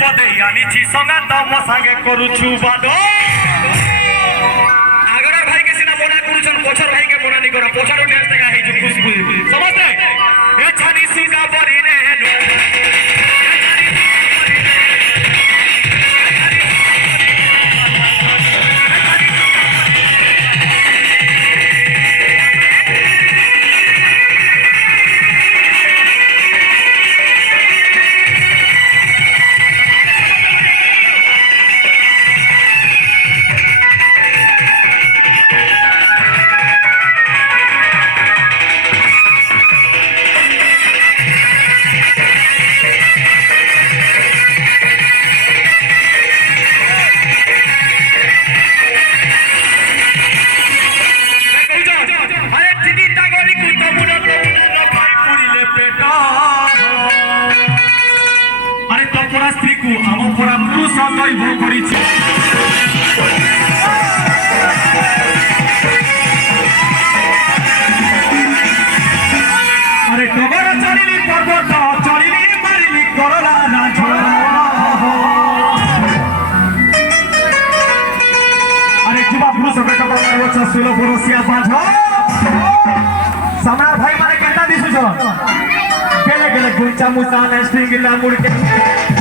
পদে আনিছি সঙ্গাত মো সাঙ্গে করুছু বাদ আগরার ভাইকে সিনা মনা করুছন পছর ভাইকে মনা নি করা পছর ড্যান্স দেখা হেইছো খুশবু সমস্ত এ ছানি সুগা বরিলে सम्राट भाई माने केता दिसु छ गेले गेले गुंचा मुसा ने स्ट्रिंग ला मुड़ के